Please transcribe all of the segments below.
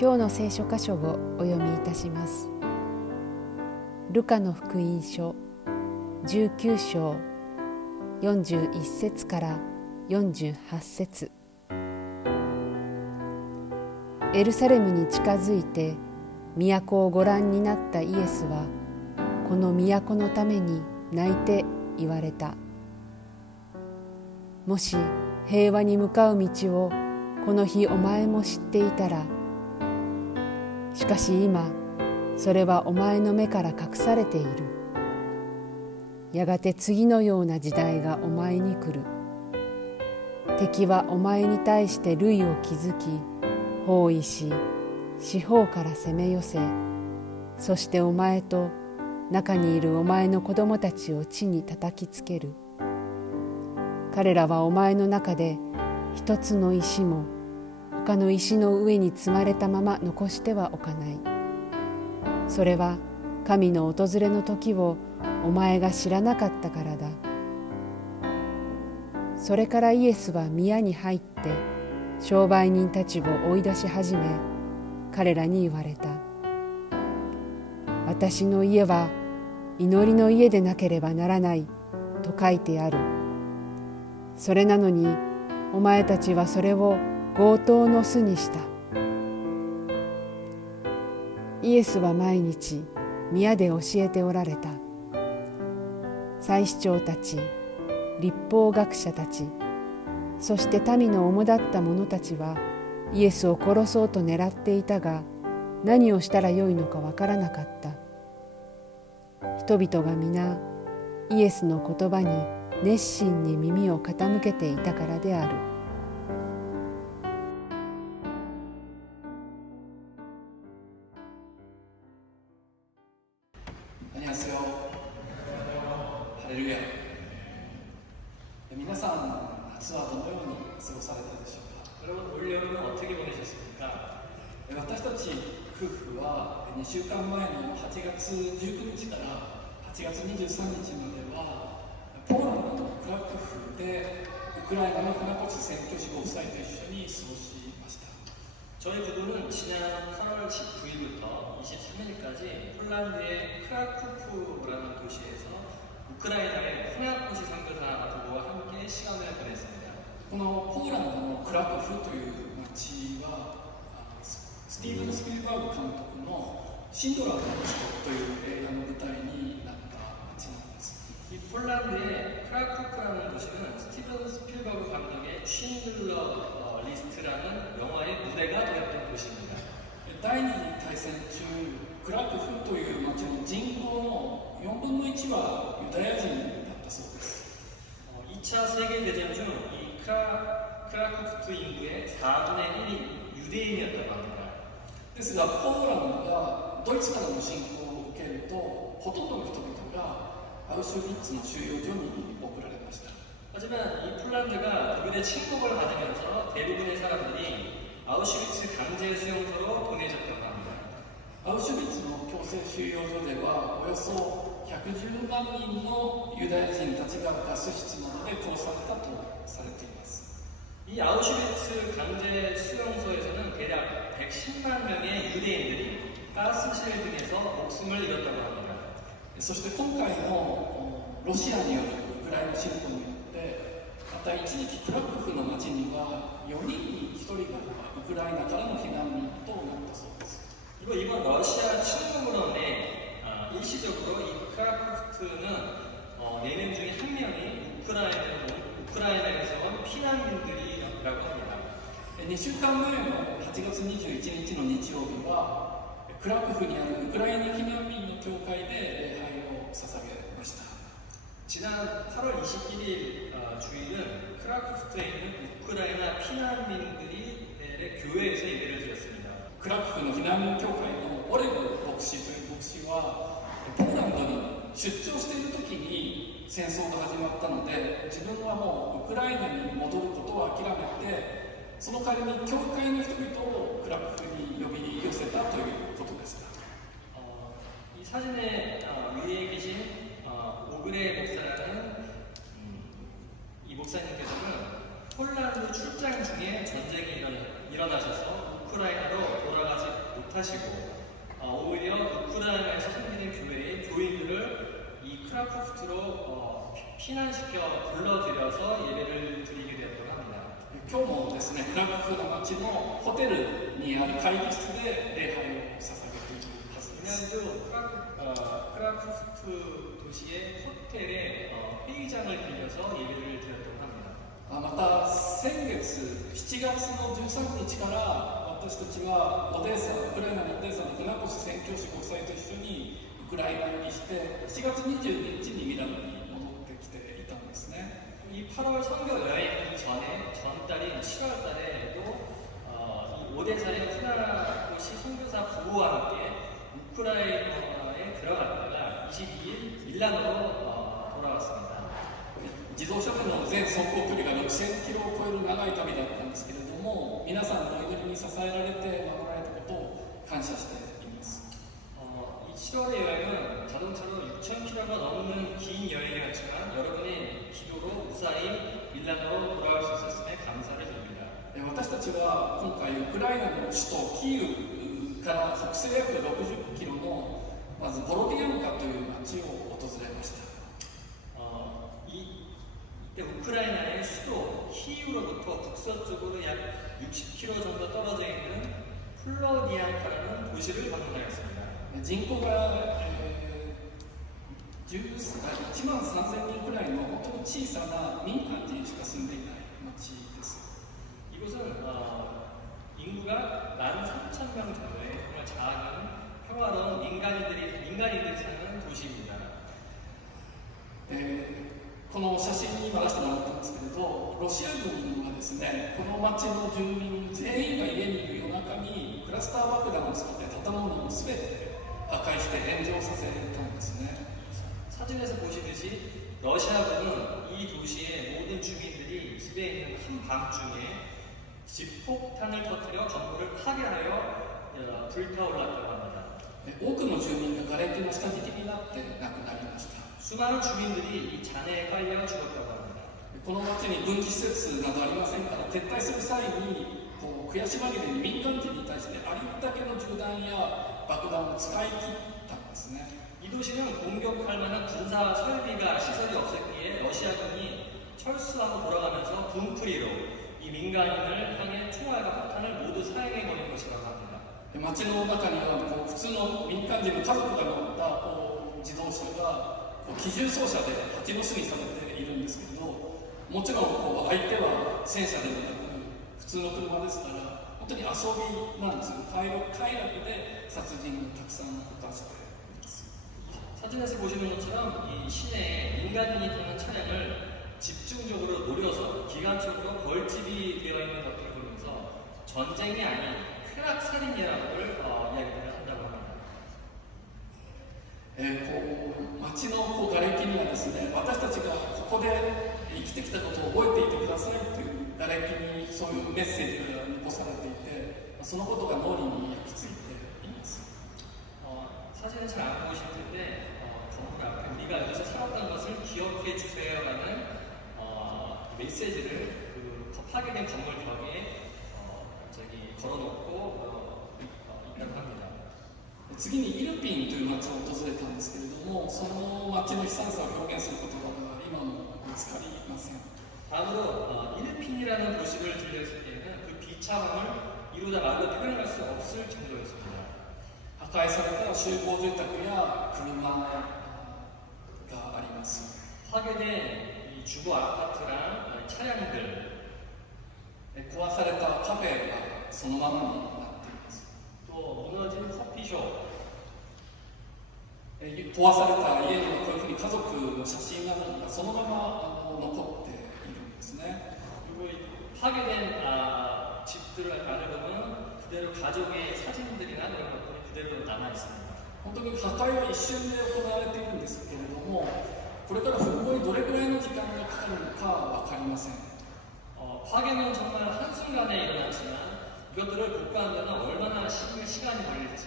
今日の聖書箇所をお読みいたします。ルカの福音書19章41節から48節。エルサレムに近づいて都をご覧になったイエスは、この都のために泣いて言われた。もし平和に向かう道をこの日お前も知っていたら、しかし今それはお前の目から隠されている。やがて次のような時代がお前に来る。敵はお前に対して塁を築き包囲し、四方から攻め寄せ、そしてお前と中にいるお前の子供たちを地に叩きつける。彼らはお前の中で一つの石も他の石の上に積まれたまま残してはおかない。それは神の訪れの時をお前が知らなかったからだ。それからイエスは宮に入って商売人たちを追い出し始め、彼らに言われた。私の家は祈りの家でなければならないと書いてある。それなのにお前たちはそれを強盗の巣にした。イエスは毎日宮で教えておられた。祭司長たち、律法学者たち、そして民の主だった者たちはイエスを殺そうと狙っていたが、何をしたらよいのかわからなかった。人々が皆イエスの言葉に熱心に耳を傾けていたからである。안녕하세요。ハレルヤ。皆さん、夏はどのように過ごされたでしょうか。여러분올여름은어떻게보내셨습니까？私たち夫婦は2週間前の8月19日から8月23日まではポーランドのクラクフでウクライナの船越宣教師ご夫妻と一緒に過ごしました。 저희 부부는 지난 8월 19일부터 23일까지 폴란드의 크라쿠프라는 도시에서 우크라이나의 후나코시 선교사 부부와 함께 시간을 보냈습니다. このポーランドのクラクフという町はスティーブン・スピルバーグ監督のシンドラーの人という映画の舞台になった町なんです。 이 폴란드의 크라쿠프라는 도시는 스티븐 스필버그 감독의 쉰들러 리스트라는 영화의 무대가 되었던 도시입니다. 第二次大戦中、クラクフという町の人口の4分の1はユダヤ人だったそうです。 2차 세계대전 중 이 크라쿠프 인구의 4분의 1이 유대인이었다고 합니다. ですが、ポーランドがドイツからの侵攻を受けると、ほとんどの人々がアウシュビッツの収容所に送られました。 하지만 이 폴란드가 독일의 침공을 받으면서 대부분의 사람들이 아우슈비츠 강제 수용소로 보내졌다고 합니다. アウシュビッツの強制収容所ではおよそ110万人のユダヤ人たちがガス室などで殺されたとされています。 이 아우슈비츠 강제 수용소에서는 대략 110만 명의 유대인들이 가스실 등에서 목숨을 잃었다고 합니다. そして今回のロシアによるウクライナ侵攻によってまた一時期クラクフの町には4人に1人がウクライナからの避難民となったそうです。 그리고 이번 러시아 침공으로 인해 일시적으로 이 크라쿠프는 4명 중에 1명이 우크라이나에서 온 피난민들이라고 합니다. 2週間前の8月21日の日曜日はクラクフにあるウクライナ避難民の教会で礼拝を捧げました。 지난 8월 21일 주일은 크라쿠프트에 있는 우크라이나 피난민들의 교회에서 예배를 드렸습니다. クラクフの避難民教会のオレゴ牧師という牧師はポーランドに出張している時に戦争が始まったので、自分はもうウクライナに戻ることを諦めて、その代わりに教会の人々をクラクフに呼び寄せたということでした。 이 사진의 위에 계신 오그레 목사라는 이 목사님께서는 폴란드 출장 중에 전쟁이 일어나셔서 우크라이나로 돌아가지 못하시고 오히려 우크라이나에서 섬기는 교회의 교인들을 이 크라쿠프트로 피난시켜 불러들여서 예배를 드리게 되었다고 합니다. 今日もですね、クラクフの町のホテルにある会議室で礼拝を捧げているはずです。 이날도 크라쿠프트 도시의 호텔에 회의장을 빌려서 예배를 드렸다고 합니다. また先月7月の13日から私たちはオデーサ、ウクライナのオデーサの船越宣教師ご夫妻と一緒にウクライナ入りして7月22日にミラノに戻ってきていたんですね。 이 8월 선교 여행 전에 전달인 7월 달에도 이 오데사의 후나라시 선교사 부부와 함께 우크라이나에 들어갔다가 22일 밀라노로 돌아왔습니다. 自動車での全走行距離が6000キロを超える長い旅だったんですけれども、皆さんの祈りに支えられて守られたことを感謝しています。 이 7월의 여행은 자동차로 6,000km가 넘는 긴 여행이었지만 여러분의 기도로 무사히 밀라노로 돌아올 수 있었음에 감사를 드립니다. 私たちは今回ウクライナの首都キーウから北西約60キロのまずボロディアンカという町を訪れました。 이때 우크라이나의 수도 키이우로부터 북서쪽으로 약 60km 정도 떨어져 있는 플로디안카라는 도시를 방문하였습니다. 人口が、1万3000人くらいの本当に小さな民間人しか住んでいない町です。 이곳은 인구가 13,000명 정도의 정말 작은 평화로운 민간인들이 사는 도시입니다. この写真に今出してもらったんですけれど、ロシア軍がですね、この町の住民全員が家にいる夜中にクラスター爆弾を使って建物を全て破壊して炎上させたんですね。 사진에서 보시듯이 러시아군은 이 도시의 모든 주민들이 집에 있는 한밤중에 집폭탄을 터뜨려 건물을 파괴하여 불타올랐다고 합니다. 多くの住民が瓦礫の下敷きになって亡くなりました。 수많은 주민들이 이 잔해에 깔려 죽었다고 합니다. この町に軍事施設などありませんから撤退する際に悔し紛れに民間人に対してありったけの銃弾や爆弾を使い切ったんですね。 이 도시는 공격할 만한 군사 설비가 시설이 없었기에 러시아군이 철수하고 돌아가면서 분풀이로 이 민간인을 향해 총알과 폭탄을 모두 사용해 버린 것이라고 합니다. 町の中には普通の民間人の家族が乗った自動車が機銃掃射で蜂の巣にされているんですけれど、もちろん相手は戦車ではなく普通の車ですから本当に遊びなんですよ。快楽で殺人をたくさん犯しています。 사진에서 보시는 것처럼 이 시내에 민간인이 타는 차량을 집중적으로 노려서 기관총으로 벌집이 되어 있는 것들을 보면서 전쟁이 아닌 쾌락살인이라고 이야기를 한다고 합니다. 町の瓦礫にはですね、私たちがここで生きてきたことを覚えていてくださいという瓦礫にそういうメッセージが残されていて、そのことが脳裏に焼き付いています。 사진은 잘 안 보이실 텐데 건물 앞에 우리가 여기서 살았던 것을 기억해 주세요라는 메시지를 그 파괴된 건물 벽에 걸어놓고 있다고 합니다. 次にイルピンという町を訪れたんですけれども、その町の悲惨さを表現する言葉が今も見つかりません。 다음으로 이르핀이라는 도시를 들렸을 때는 그 비참함을 이루다 말로 표현할 수 없을 정도였습니다. 破壊された集合住宅や車があります。 파괴된 이 주거 아파트랑 차량들, 壊されたカフェがそのままになっています。 또 무너진 커피숍, 壊された家にはこういうふうに家族の写真などがそのまま残っているんですね。 그리고 이 파괴된 집들을 안에 보면 그대로 가족의 사진들이나 그런 것들이 그대로 남아 있습니다. 本当に破壊は一瞬で行われているんですけれども、これから復興にどれくらいの時間がかかるのかは分かりません。 파괴는 정말 한순간에 일어났지만 이것들을 복구하는 데는 얼마나 시간이 걸릴지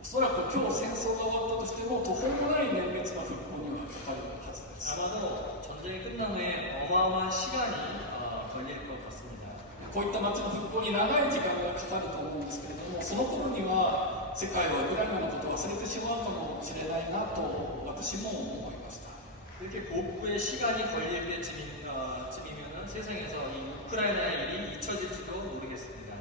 おそらく今日戦争が終わったとしても途方もない年月が復興にはかかるはずです。 아마도 전쟁이 끝난 후에 어마어마한 시간이 걸릴 것 같습니다. こういった町の復興に長い時間がかかると思うんですけれども、その頃には世界はウクライナのことを忘れてしまうかもしれないなと私も思いました。 이렇게 복구에 시간이 걸릴 때쯤이면 세상에서 이 우크라이나의 일이 잊혀질지도 모르겠습니다.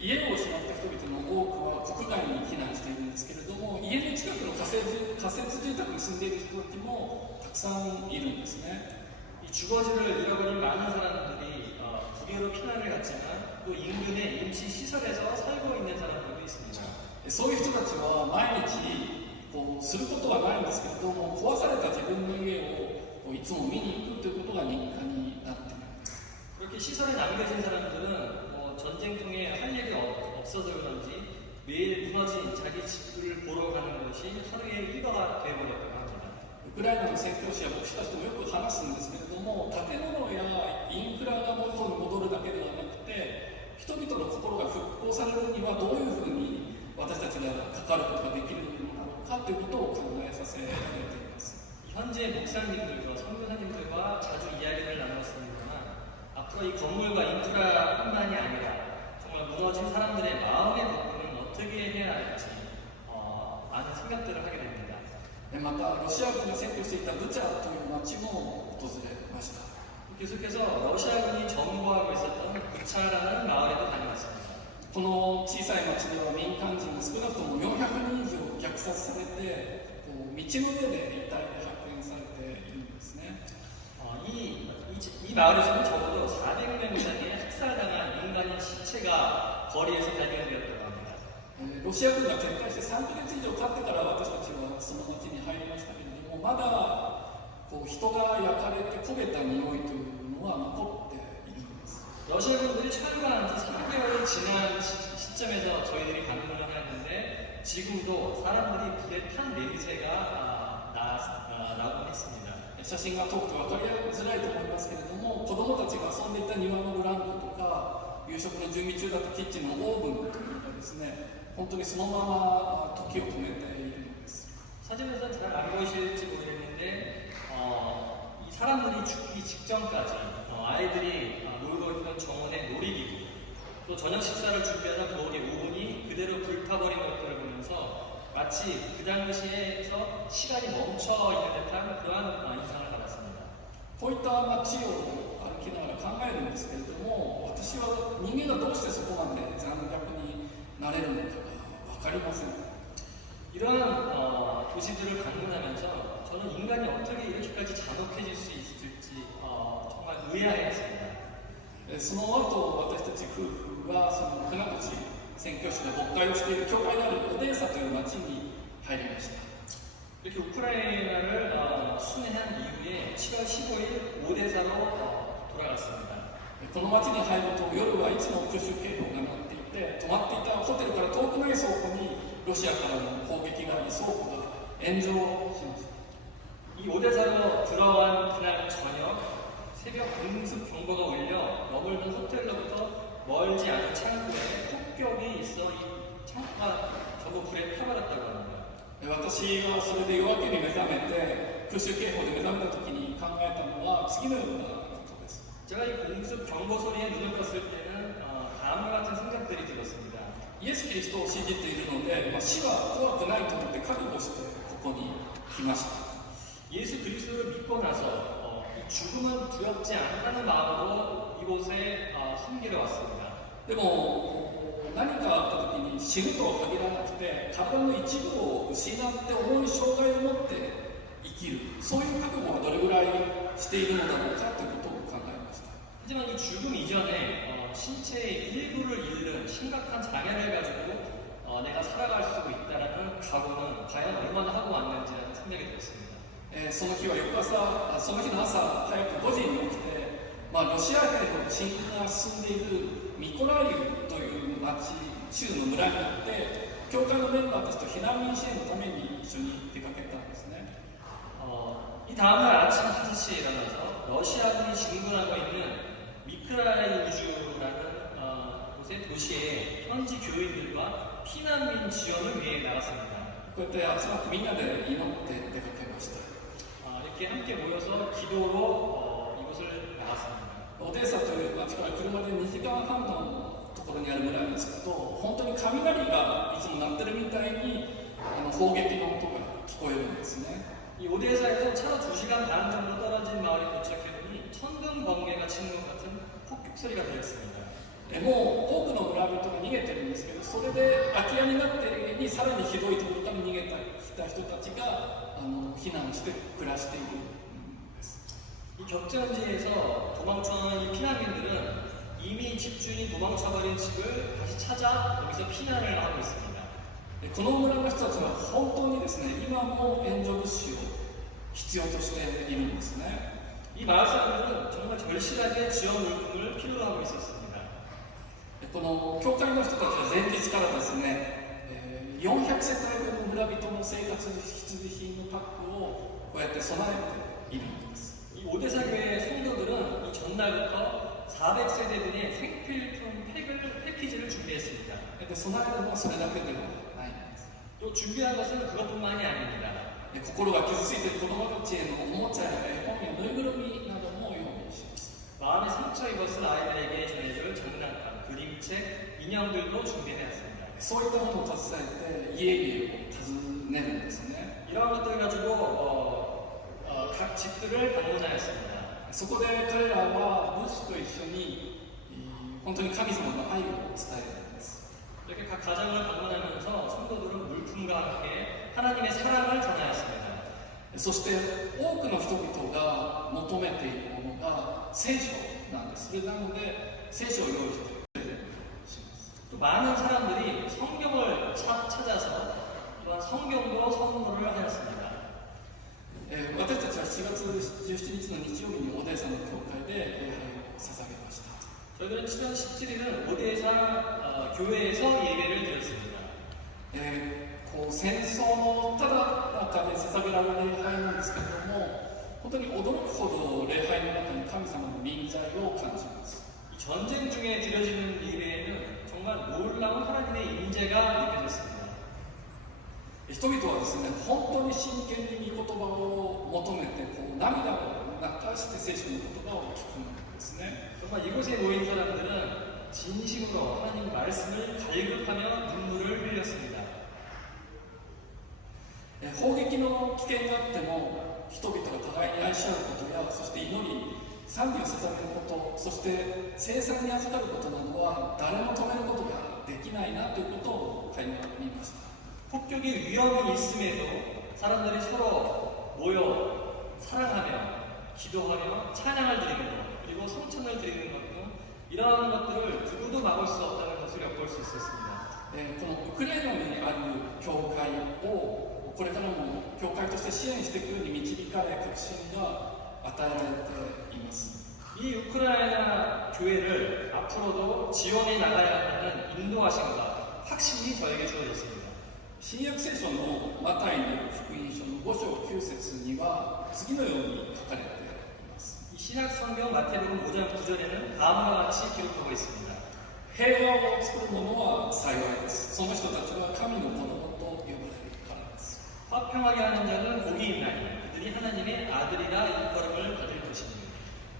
家を失った人々の多くは国外に避難しているんですけれども、家の近くの仮設住宅に住んでいる人たちもたくさんいるんですね。 이 주거지를 잃어버린 많은 사람들이 국외로 피난을 갔지만 또 인근의 임시 시설에서 살고 있는 사람들도 있습니다. そういう人たちは毎日こうすることはないんですけれども、壊された自分の家をこういつも見に行くということが日課になっている。 그렇게 시설에 남겨진 사람들은 전쟁 통에 할 일이 없어서 그런지 매일 무너진 자기 집을 보러 가는 것이 하루의 일과가 되어버렸다고 합니다. ウクライナの宣教師は僕たちともよく話すんですけれども、建物やインフラが元に戻るだけではなくて、人々の心が復興されるにはどういうふうに私たちが関わることができるのかということを考えさせられています。 현재 목사님들과 선교사님들과 자주 이야기를 나눴습니다만 앞으로 이 건물과 인프라뿐만이 아니라 정말 무너진 사람들의 마음의 부분은 어떻게 해야 할지 많은 생각들을 하게 됩니다. またロシア軍が占拠していたブチャという町も訪れました。 계속해서 러시아군이 점거하고 있었던 부차라는 마을에도 다녀왔습니다. この小さい町では民間人が少なくとも400人以上虐殺されて、こう道の上で遺体で発見されているんですね。 이 마을에서는 적어도 400명 이상의 학살당한 인간의 시체가 거리에서 발견되었다고 합니다. ロシア軍が撤退して3ヶ月以上経ってから私たちはその町に入りましたけれども、まだこう人が焼かれて焦げた匂いというのは残っているんです。 러시아군들이 철거한 지 3개월이 지난 시점에서 저희들이 방문을 하였는데 지금도 사람들이 불에 탄 냄새가 나곤 했습니다. 写真が遠くて分かりづらいと思いますけれども、子どもたちが遊んでいた庭のブランコとか夕食の準備中だったキッチンのオーブンというのがですね、本当にそのまま時を止めているのです。 사진에서는 잘 안 보이실지 모르겠는데 이 사람들이 죽기 직전까지 아이들이 놀고 있던 정원의 놀이기구 또 저녁 식사를 준비하던 거울의 오븐이 그대로 불타버린 것들을 보면서 마치 그 당시에서 시간이 멈춰 있는 듯한 그러한 인상을 받았습니다. こういった街を歩きながら考えるんですけれども、私は人間がどうしてそこまで残虐になれるのかが分かりません。 이러한 도시들을 방문하면서 저는 인간이 어떻게 이렇게까지 잔혹해질 수 있을지 정말 의아해했습니다. その後私たち夫婦がその船口宣教師の牧会をしている教会であるオデーサという町に入りました。 이렇게 우크라이나를 순회한 이후에 7월 15일 오데사로 돌아갔습니다. この町に入ると夜はいつも空襲警報が鳴っていて、泊まっていたホテルから遠くない倉庫にロシアからの攻撃があり、倉庫が炎上しました。 이 오데사로 들어간 그날 저녁 새벽 공습 경보가 울려 머물던 호텔로부터 멀지 않은 창고에 폭격이 있어 이 창고가 전부 불에 타버렸다고 합니다. 私はそれで夜明けに目覚めて、空襲警報で目覚めた時に考えたのは次のようなことです。 제가 이 공습 경보 소리에 눈을 떴을 때는 다음과 같은 생각들이 들었습니다. イエス・キリストを信じているので、死は怖くないと思って覚悟してここに来ました。 예수 그리스도를 믿고 나서 이 죽음은 두렵지 않다는 마음으로 이곳에 섬기러 왔습니다. でも何かあった時に死ぬとは限らなくて、体の一部を失って重い障害を持って生きる、そういう覚悟はどれぐらいしているのだろうかということを考えました。 하지만 이 죽음 이전에 신체의 일부를 잃는 심각한 장애를 가지고 내가 살아갈 수 있다는 각오는 과연 얼마나 하고 왔는지라는 생각이 들었습니다. その日は翌朝、その日の朝早く5時に起きて、ロシア兵の侵攻が進んでいるミコライウという町、州の村に行って、教会のメンバーたちと避難民支援のために一緒に出かけたんですね。 이 다음날 아침 5시에 일어나서 러시아군이 진군하고 있는 미크라이우주라는 곳의 도시에 현지 교인들과 피난민 지원을 위해 나갔습니다. こうやって集まってみんなで祈って出かけました。 이렇게 함께 모여서 기도로 이곳을 나갔습니다. オデーサという町から車車で2時間半のところにある村に着くと、本当に雷がいつも鳴ってるみたいに砲撃の音が聞こえるんですね。 이 오데사에서 차로 2시간 반 정도 떨어진 마을에 도착해보니 천둥 번개가 치는 것 같은 폭격 소리가 들렸습니다. もう多くの村人が逃げてるんですけど、それで空き家になっているにさらにひどいところから逃げた人たちが避難して暮らしているんです。 이 격전지에서 도망쳐나온 이 피난민들은 이미 집주인이 도망쳐버린 집을 다시 찾아 여기서 피난을 하고 있습니다. この村の人たちは本当にですね、今も援助物資を必要としているんですね。 이 마을 사람들은 정말 절실하게 지원 물품을 필요로 하고 있었습니다. この教会の人たちは前日からですね、400世帯分の村人の生活必需品のパックをこうやって備えているんです。 이 오데사 교회 성도들은 이 전날부터 400세대 분의 생필품 패키지를 준비했습니다. で備えるのはそれだけではないんです。 또 준비한 것은 그것뿐만이 아닙니다. 心が傷ついている子供たちへのおもちゃや絵本やぬいぐるみなども用意します。 마음에 상처 입었을 아이들에게 전해줄 장난감, 그림책, 인형들도 준비해왔습니다. そういったものを携えて家々を訪ねるんですね。 이러한 것들을 가지고 각 집들을 방문하였습니다. そこで彼らは物資と一緒に本当に神様の愛を伝えるんです。 이렇게 각 가정을 방문하면서 성도들은 물품과 함께 하나님의 사랑을 전하였습니다. そして多くの人々が求めているものが聖書なんです。それなので聖書を用意してプレゼントします。 또 많은 사람들이 성경을 찾아서 또한 성경도 선물을 하였습니다. 私たちは7月17日の日曜日にオデーサの教会で礼拝を捧げました。 저희들은 7월 17일은 오데사 교회에서 예배를 드렸습니다. 戦争のただ中で捧げられる礼拝なんですけれども、本当に驚くほど礼拝の中に神様の臨在を感じます。 이 전쟁 중에 드려지는 예배에는 정말 놀라운 하나님의 임재가 느껴졌습니다. 人々はですね、本当に真剣に御言葉を求めて涙を流して聖書の言葉を聞くんですね。 정말 이곳에 모인 사람들은 진심으로 하나님 말씀을 갈급하며 눈물을 흘렸습니다. 砲撃の危険があっても人々が互いに愛し合うことや、そして祈り賛美を捧げること、そして聖餐に預かることなどは誰も止めることができないなということを垣間見ました。 폭격의 위험이 있음에도 사람들이 서로 모여 사랑하며 기도하며 찬양을 드리는 것, 그리고 성천을 드리는 것 등 이러한 것들을 누구도 막을 수 없다는 것을 엿볼 수 있었습니다. このウクライナにある教会をこれからも教会として支援していくように導かれ、確信が与えられています。 이 우크라이나 교회를 앞으로도 지원해 나가야 한다는 인도하심과 확신이 저에게 주어졌습니다. 新約聖書のマタイの福音書の5章9節には次のように書かれています。 이 신약 성경 마태복음 5장 9절에는 다음과 같이 기록하고 있습니다. 平和を作る者は幸いです。その人たちは神の子供と呼ばれるからです。 화평하게 하는 자는 복이 있나니 그들이 하나님의 아들이라 일컬음을 받을 것입니다.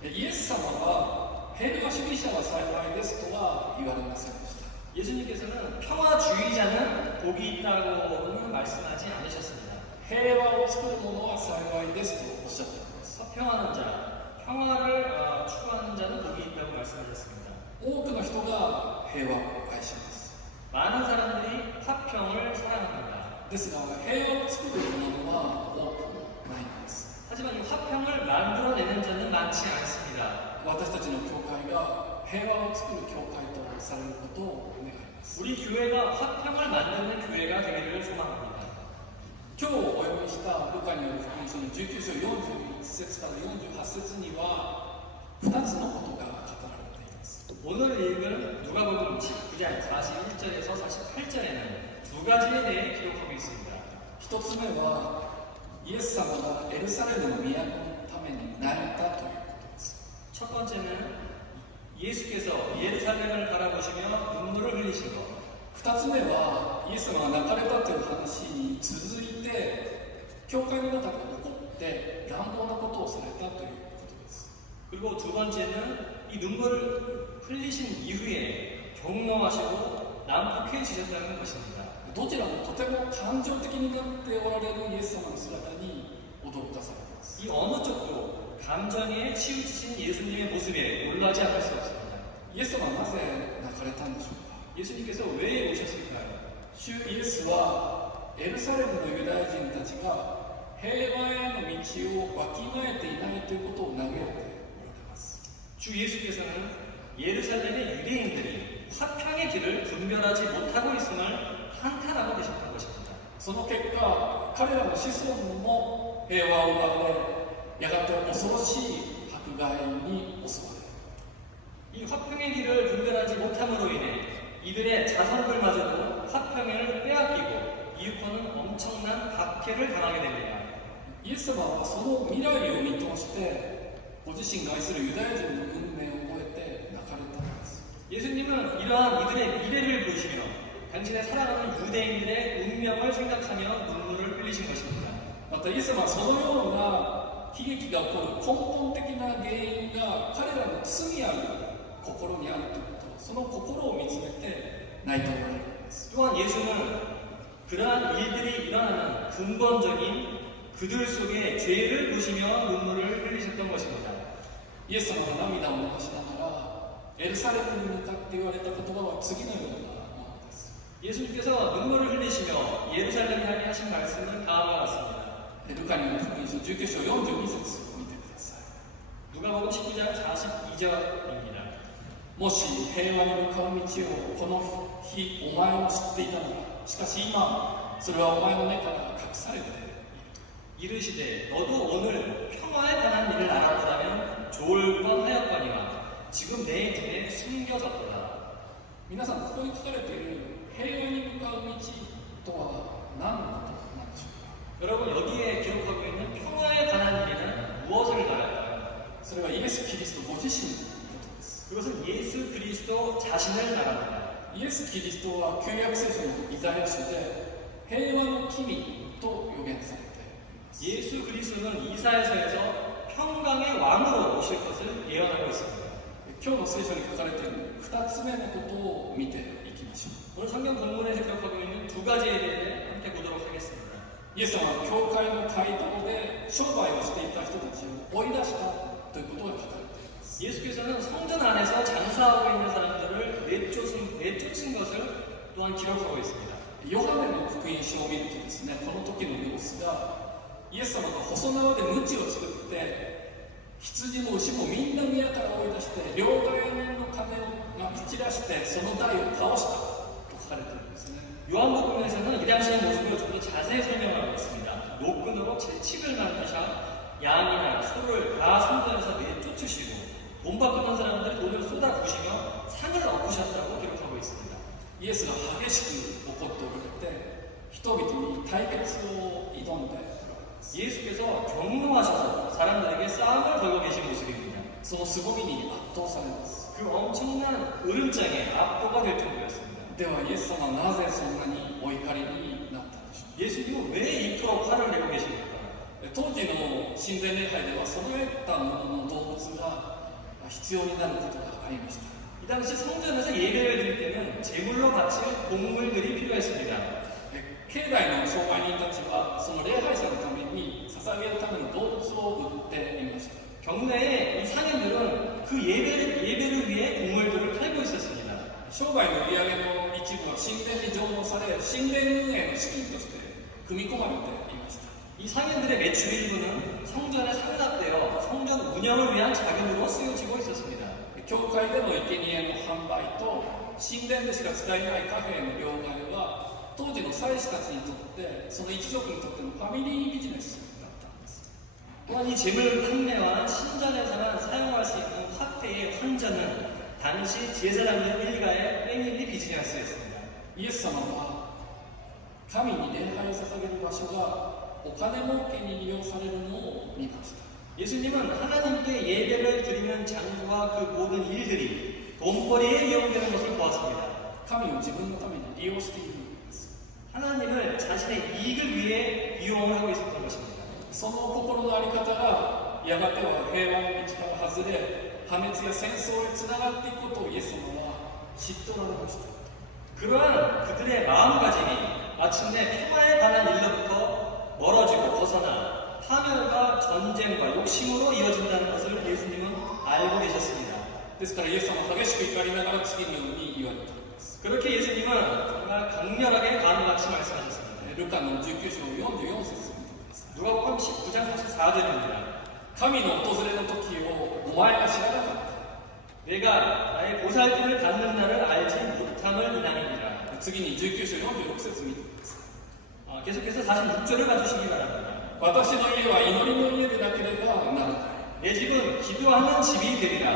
イエス様は平和主義者は幸いですとは言われませんでした。 예수님께서는 평화주의자는 복이 있다고는 말씀하지 않으셨습니다. 平和を作る者は幸いですとおっしゃっています。 화평하는 자, 평화를 추구하는 자는 복이 있다고 말씀하셨습니다. 多くの人が平和を愛します。 많은 사람들이 화평을 사랑합니다. ですが平和を作る者は多くないんです。 하지만 이 화평을 만들어내는 자는 많지 않습니다. 私たちの教会が平和を作る教会とされることを願います。 우리 교회가 화평을 만드는 교회가 되기를 소망합니다. 今日お読みしたルカによる福音書の19章41節から48節には2つのことが語られています。 오늘 읽은 누가복음 19장 41절에서 48절에는 두 가지에 대해 기록하고 있습니다. 1つ目はイエス様がエルサレムの都のために泣いたということです。 첫 번째는 예수께서 예루살렘을 바라보시며 눈물을 흘리신 것. 2つ目はイエス様が泣かれたという話に続いて教会の中で起こって乱暴なことをされたということです。 그리고 두 번째는 이 눈물을 흘리신 이후에 경로하시고 난폭해지셨다는 것입니다. どちらもとても感情的になっておられるイエス様の姿に驚かされます。 이 어느 쪽도 감정에 치우치신 예수님의 모습에 놀라지 않을 수 없습니다. イエス様はなぜ泣かれたんでしょうか。 예수님께서 왜 오셨을까요? 主イエスはエルサレムのユダヤ人たちが平和への道をわきまえていないということを嘆いておられます。 주 예수께서는 예루살렘의 유대인들이 화평의 길을 분별하지 못하고 있음을 한탄하고 계셨던 것입니다. その結果、彼らの子孫も平和を奪われ、やがて恐ろしい迫害に襲われる。 이 화평의 길을 분별하지 못함으로 인해 이들의 자손들마저도 화평을 빼앗기고 이웃과는 엄청난 박해를 당하게 됩니다. イエス様はその未来を見通して、ご自身が愛するユダヤ人の運命を覚えて泣かれたのです。 예수님은 이러한 이들의 미래를 보시며 당신의 사랑하는 유대인들의 운명을 생각하며 눈물을 흘리신 것입니다. またイエス様はそのような悲劇が起こる根本的な原因が彼らの罪ある心にあるということ、その心を見つめて泣いておられるんです。 또한 예수는 그러한 일들이 일어나는 근본적인 그들 속의 죄를 보시며 눈물을 흘리셨던 것입니다. イエス様が涙を流しながらエルサレムに向かって言われた言葉は次のようなものです。 예수님께서 눈물을 흘리시며 예루살렘을 향해 하신 말씀은 다음과 같습니다. ルカによる福音書19章42節を見てください。 누가복음 19장 42절입니다. もし平和に向かう道をこの日お前も知っていたのだ。しかし今それはお前の目から隠されている。 이르시되 너도 오늘 평화에 관한 일을 알아보다면 좋을 뻔하였거니와 지금 내 눈에 숨겨졌도다. 皆さんここに書かれている平和に向かう道とは何のことなんでしょうか。 여러분 여기에 기록하고 있는 평화에 관한 일에는 무엇을 말할까요? それはイエス・キリストご自身のことです。 그것은 예수 그리스도 자신을 말합니다. イエス・キリストは旧約聖書のイザヤ書で平和の君と予言されています。 예수 그리스도는 이사야서에서 평강의 왕으로 오실 것을 예언하고 있습니다. 今日の聖書に書かれている2つ目のことを見ていきましょう。 오늘 성경 본문에서 기록하고 있는 두 가지에 대해 함께 보도록 하겠습니다. イエス様は教会の街道で商売をしていた人たちを追い出したということが書かれています。 예수께서는 성전 안에서 장사하고 있는 사람들을 내쫓은 것을 또한 기록하고 있습니다. ヨハネの福音書を見るとですね、この時の様子がイエス様が細縄で鞭を作って羊も牛もみんな宮から追い出して両替人の金をまき散らしてその台を倒したと書かれているんですね。 요한복음에서는 이 당시의 모습을 좀 더 자세히 설명하고 있습니다. 노끈으로 채찍을 만드셔 양이나 소를 다 성전에서 내쫓으시고 돈 바꾸는 사람들이 돈을 쏟아부으시며 상을 엎으셨다고 기록하고 있습니다. イエスが激しく怒っておられて人々に対決を挑んでおられます。 예수께서 경노하셔서 사람들에게 싸움을 걸고 계신 모습입니다. その凄みに圧倒されます。 그 엄청난 으름장에 압도가 될 정도였습니다. ではイエス様はなぜそんなにお怒りになったんでしょう。 예수님은 왜 이토록 화를 내고 계십니까? 当時の神殿礼拝では揃えたものの動物が必要になることがありました。 이 당시 성전에서 예배를 드릴 때는 제물로 바칠 동물들이 필요했습니다. 境内の商売人たちはその礼拝者のために捧げるための動物を売っていました。 경내에 이 상인들은 그 예배를 위해 동물들을 팔고 있었습니다. 商売の売り上げの一部は神殿に上納され神殿運営の資金として組み込まれていました。 이 상인들의 매출 일부는 성전에 상납되어 성전 운영을 위한 자금으로 쓰여지고 있었습니다. 教会での生贄の販売と神殿でしか使えない貨幣の両替は当時の祭司たちにとってその一族にとってのファミリービジネスだったんです。 또한 이 재물 판매와 신전에서만 사용할 수 있는 화폐의 환전은 당시 제사장들 일가의 패밀리 비즈니스였습니다. イエス様は神に礼拝を捧げる場所がお金儲けに利用されるのを見ました。 예수님은 하나님께 예배를 드리는 장소와 그 모든 일들이 돈벌이에 이용되는 것을 보았습니다. 神を自分のために利用しているんです。 하나님을 자신의 이익을 위해 이용을 하고 있었던 것입니다. その心の在り方がやがては平和の道から外れ破滅や戦争へつながっていくことをイエス様は知っておられました。 그러한 그들의 마음가짐이 마침내 평화에 관한 일로부터 멀어지고 벗어나 파멸과 전쟁과 욕심으로 이어진다는 것을 예수님은 알고 계셨습니다. ですからイエス様は激しく怒りながら次のように言われています。 그렇게 예수님은 정말 강렬하게 다음같이 말씀하셨습니다. ルカの19章44節を見てください。 누가복음 19장 44절입니다. 神の訪れの時をお前が知らなかった。 내가 나의 보살핌을 받는 날을 알지 못함을 인함이니라. 次に19章46節を見てください。 계속해서 46절을 봐주시기 바랍니다. 私の家は祈りの家でなければならない。 내 집은 기도하는 집이 되리라.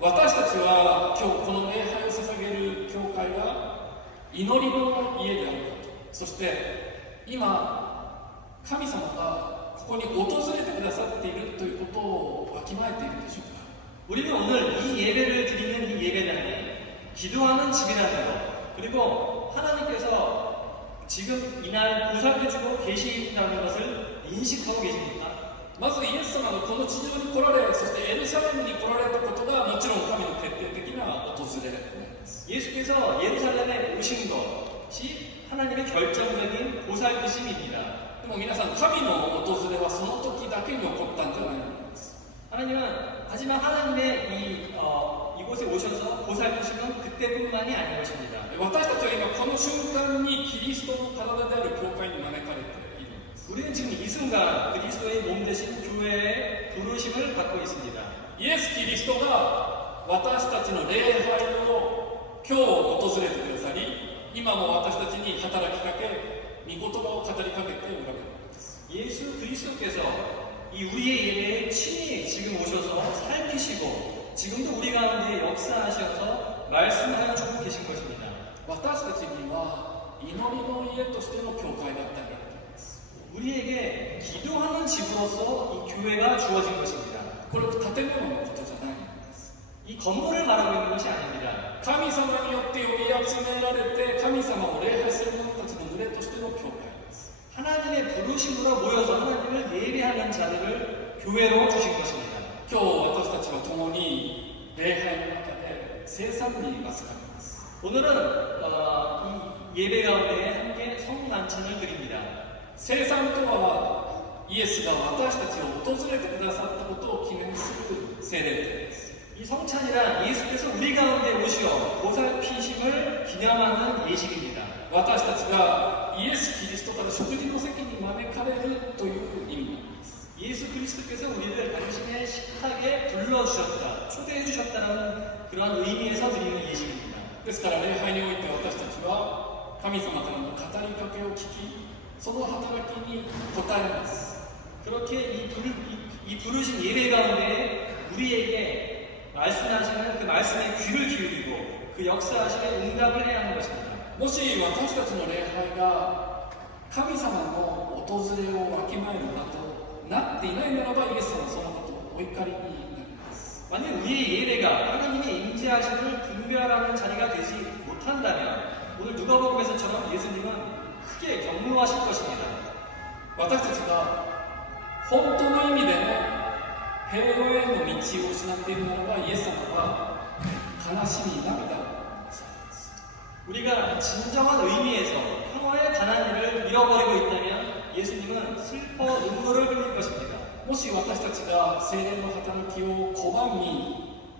私たちは今日この礼拝を捧げる教会が祈りの家であること、そして今神様がここに訪れてくださっているということをわきまえているでしょうか。 우리는 오늘 이 예배를 드리는 이 예배당에 기도하는 집이라는 것, 그리고 하나님께서 지금 이날 보살펴주고 계신다는 것을 인식하고 계십니까? まずイエス様がこの地上に来られ、そしてエルサレムに来られたことがもちろん神の決定的な訪れであります。 예수께서 예루살렘에 오신 것이 하나님의 결정적인 보살피심입니다. でも皆さん、神の訪れはその時だけに起こったんじゃないんです。 하지만 하나님의 이곳에 오셔서 보살피심은 그때뿐만이 아닌 것입니다. 私たちは今この瞬間にキリストの体である教会に招かれているんです。 우리는 지금 이 순간 그리스도의 몸 되신 교회의 부르심을 받고 있습니다. イエス・キリストが私たちの礼拝を今日訪れてくださり、今も私たちに働きかけ、御言葉を語りかけておられるんです。 예수 그리스도께서 이 우리의 예배에 친히 지금 오셔서 살피시고 지금도 우리 가운데 역사하셔서 말씀하여 주고 계신 것입니다. 私たちには祈りの家としての教会が与えられています。 우리에게 기도하는 집으로서 이 교회가 주어진 것입니다. これは建物のことじゃないんです。 이 건물을 말하고 있는 것이 아닙니다. 神様によって呼び集められて神様を礼拝する者たちの群れとしての教会です。 하나님의 부르심으로 모여서 하나님을 예배하는 자들을 교회로 주신 것입니다. 今日私たちは共に礼拝の中で聖餐に預かります。 오늘은 이 예배 가운데 함께 성만찬을 드립니다. 聖餐とはイエスが私たちを訪れてくださったことを記念する聖礼です。 이 성찬이란 예수께서 우리 가운데 오시어 보살피심을 기념하는 예식입니다. 私たちがイエス・キリストから食事の席に招かれるという意味なんです。 예수 그리스도께서 우리를 당신의 식탁에 불러주셨다, 초대해 주셨다는 그런 의미에서 드리는 예식입니다. ですから礼拝において私たちは神様からの語りかけを聞き、その働きに応えます。 그렇게 이 부르신 예배 가운데 우리에게 말씀하시는 그 말씀에 귀를 기울이고 그 역사하심에 응답을 해야 하는 것입니다. もし私たちの礼拝が神様の訪れをわきまえる場となっていないならば、イエス様はそのことをお怒りになります。 만약 우리의 예배가 하나님의 임재하심을 분별하는 자리가 되지 못한다면 오늘 누가복음에서처럼 예수님은 크게 경노하실 것입니다. 私たちが本当の意味での平和への道を失っているならば、イエス様は悲しみ涙をされます。 우리가 진정한 의미에서 평화에 관한 일을 잃어버리고 있다면 예수님은 슬퍼 눈물을 흘릴 것입니다. もし私たちが聖霊の働きを拒み、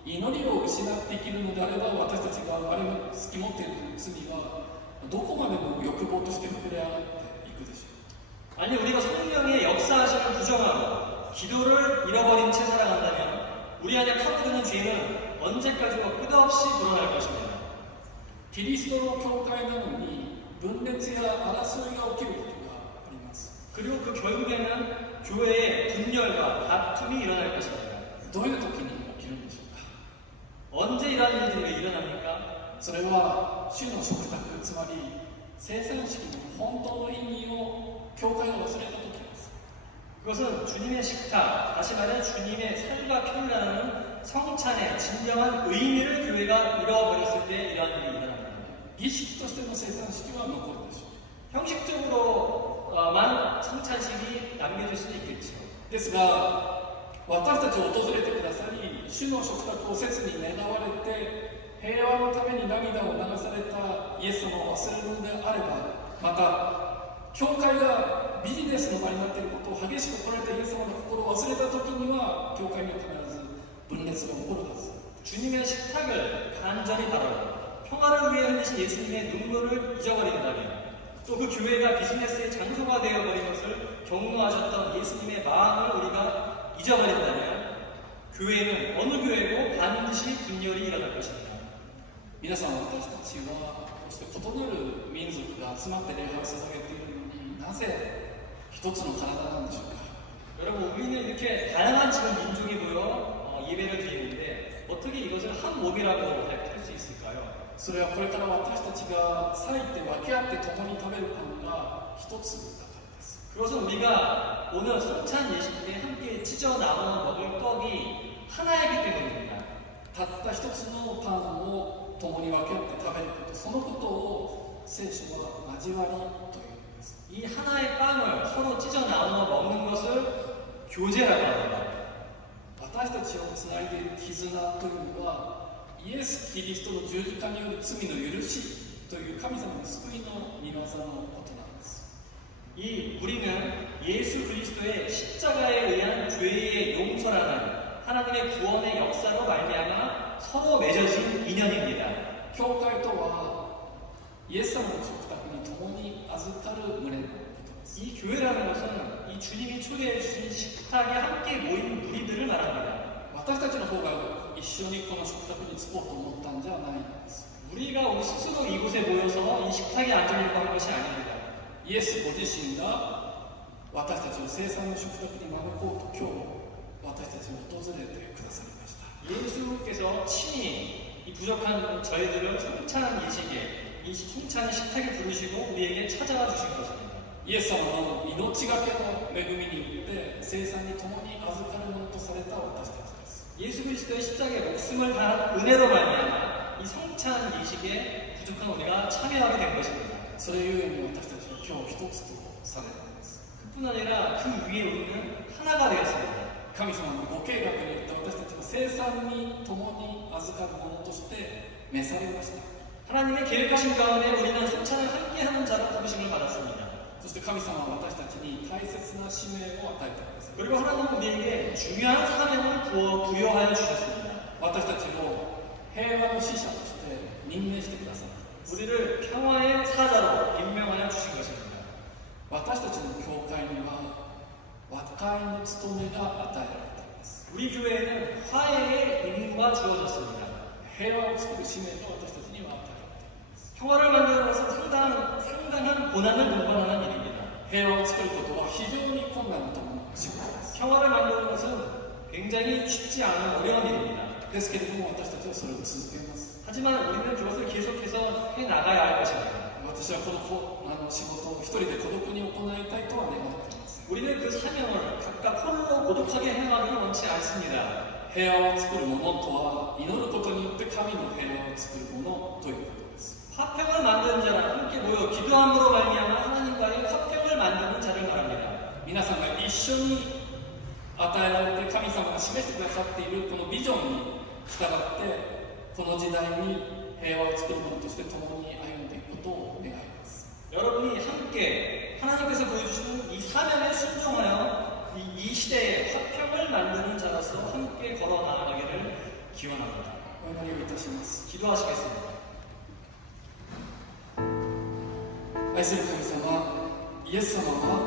祈りを失って生きるのであれば、私たちが我々の好き持っている罪がどこまでも欲望として膨れ上がっていくでしょう。 아니 우리가 성령의 역사하심을 부정하고 기도를 잃어버린 채 살아간다면 우리 안에 파고드는 죄는 언제까지고 끝없이 드러날 것입니다. キリストの教会なのに分裂や争いが起きることがあります。 그리고 그 결국에는 교회의 분열과 다툼이 일어날 것입니다. どういう時に起きるんでしょうか。 언제 이런 일들이 일어납니까? それは主の食卓、つまり聖餐式の本当の意味を教会が忘れた時です。 그것은 주님의 식탁, 다시 말해 주님의 살과 피를 나누는 성찬의 진정한 의미를 교회가 잃어버렸을 때 이런 일이 일어납니다. 儀式としての聖餐式は残るでしょう。 형식적으로만 성찬식이 남겨질 수도 있겠죠. ですが、私たちを訪れてくださり、主の食卓を切に願われて平和のために涙を流されたイエス様を忘れるのであれば、また教会がビジネスの場になっていることを激しく怒られたイエス様の心を忘れた時には教会には必ず分裂が起こるはず。 주님의 식탁을 간절히 바라고 평화를 위해 흘리신 예수님의 눈물을 잊어버린다면, 또 그 교회가 비즈니스의 장소가 되어버린 것을 경고하셨던 예수님의 마음을 우리가 잊어버린다면 교회는 어느 교회고 반드시 분열이 일어날 것입니다. 皆さん、私たちはこうして異なる民族が集まって礼拝を捧げているのに、なぜ一つの体なんでしょうか。 여러분, 우리는 이렇게 다양한 지금 민족이 모여 예배를 드리는데 어떻게 이것을 한 몸이라고 할 수 있을까요? それはこれから私たちが裂いて分け合って共に食べるパンが一つだからです。 그것은 우리가 오늘 성찬 예식 때 함께 찢어 나눠 먹을 떡이 하나이기 때문입니다. たった一つのパンを共に分け合って食べること、そのことを聖書は交わりというんです。 이 하나의 빵을 서로 찢어 나눠 먹는 것을 교제라고 합니다. 私たちをつないでいる絆というのは、イエス・キリストの十字架による罪の許しという神様の救いの御業のことなんです。 이 우리는 예수 그리스도의 십자가에 의한 죄의 용서라는 하나님의 구원의 역사로 말미암아 서로 맺어진 인연입니다. 教会とはイエス様の食卓に共に預かる群れのことです。 이 교회라는 것은 이 주님이 초대해 주신 식탁에 함께 모인 무리들을 말합니다. 私たちの方が一緒にこの食卓に着こうと思ったんじゃないんです。 우리가 우리 스스로 이곳에 모여서 이 식탁에 앉으려고 한 것이 아닙니다. イエスご自身が私たちを聖餐の食卓に招こうと今日私たちを訪れてくださいました。 예수께서 친히 이 부족한 저희들을 성찬 예식에 이 성찬의 식탁에 부르시고 우리에게 찾아와 주신 것입니다. イエス様の命がけの恵みによって聖餐に共に預かるものとされた私たちです。 예수 그리스도의 십자가에 목숨을 다한 은혜로 말미암아 이 성찬 예식에 부족한 우리가 참여하게 된 것입니다. それゆえに私たちは今日一つとされたんです。 그뿐 아니라 그 위에 우리는 하나가 되었습니다. 神様のご計画によって私たちは聖餐に共に預かるものとして召されました。 하나님의 계획하신 가운데 우리는 성찬을 함께하는 자로 부르심을 받았습니다. そして神様は私たちに大切な使命を与えてください。 그리고 하나님은 우리에게 중요한 사명을 부여하여 주셨습니다. 私たちを平和の使者として任命してください。 우리를 평화의 사자로 임명하여 주신 것입니다. 私たちの教会には和解の務めが与えられています。 우리 교회에는 화해의 임무가 주어졌습니다. 平和を作る使命が私たちには与えられています。 평화를 만드는 것은 상당한 고난을 동반하는 일입니다. 平和を作ることは非常に困難なと思う仕事です。 평화를 만드는 것은 굉장히 쉽지 않은 어려운 일입니다. ですけれども私たちはそれを続けます。 하지만 우리는 그것을 계속해서 해나가야 할 것입니다. 私はこの仕事を一人で孤独に行いたいとは願っています。 우리는 그 사명을 각각 홀로 고독하게 행하기를 원치 않습니다. 平和を作るものとは祈ることによって神の平和を作るものということです。 화평을 만드는 자랑 함께 모여 기도함으로 말미암아 하나님과의 화평을 만드는 자를 말합니다. 皆さんが一緒に与えられて神様が示してくださっているこのビジョンに従ってこの時代に平和を作るものとして共に歩んでいくことを願います。 여러분이 함께 하나님께서 보여주시는 이 사명에 순종하여 이 시대에 화평을 만드는 자로서 함께 걸어 나아가기를 기원합니다. お祈りをいたします。 기도하시겠습니다. 愛する神様、イエス様は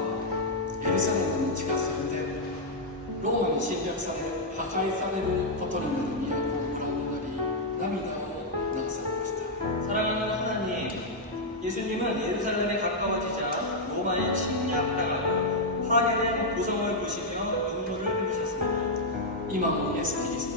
エルサレムに近づいてローマに侵略され破壊されることになる都をご覧になり涙を流されました。 사랑하는 하나님, 예수님은 예루살렘에 가까워지자 로마에 침략당하고 파괴된 고성을 보시며 눈물을 흘리셨습니다. 今もイエス・キリスト